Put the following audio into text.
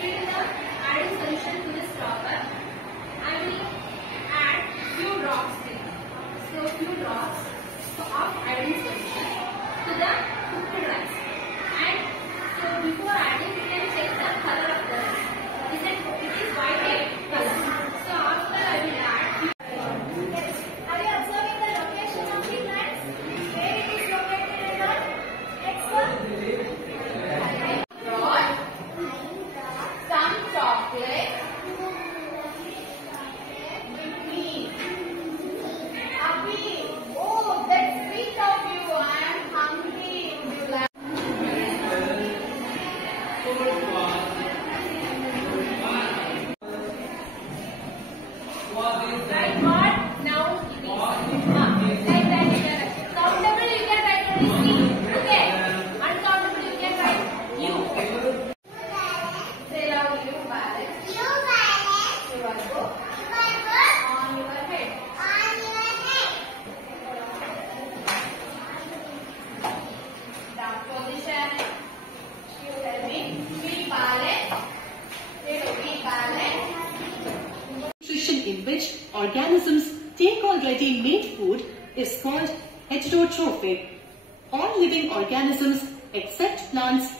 fill the adding solution to this dropper. I will add few drops here. So few drops of adding solution to the cooked rice. And so before adding, we can check the color of the rice. It is white in color. So after I will add. Are you observing the location of the plants? Where it is located in the next one? Brought some chocolate with me. Abhi, oh, that's sweet of you. I am hungry. Would you like? Right, what? Now it is. Like that you can write. Countable you can write only C. Okay. Uncountable you can write U. Say loud, you balance. You balance. Your book. On your head. Down position. You tell me. Be balanced. Be balanced. Nutrition in which organisms take already made food is called heterotrophic. All living organisms except plants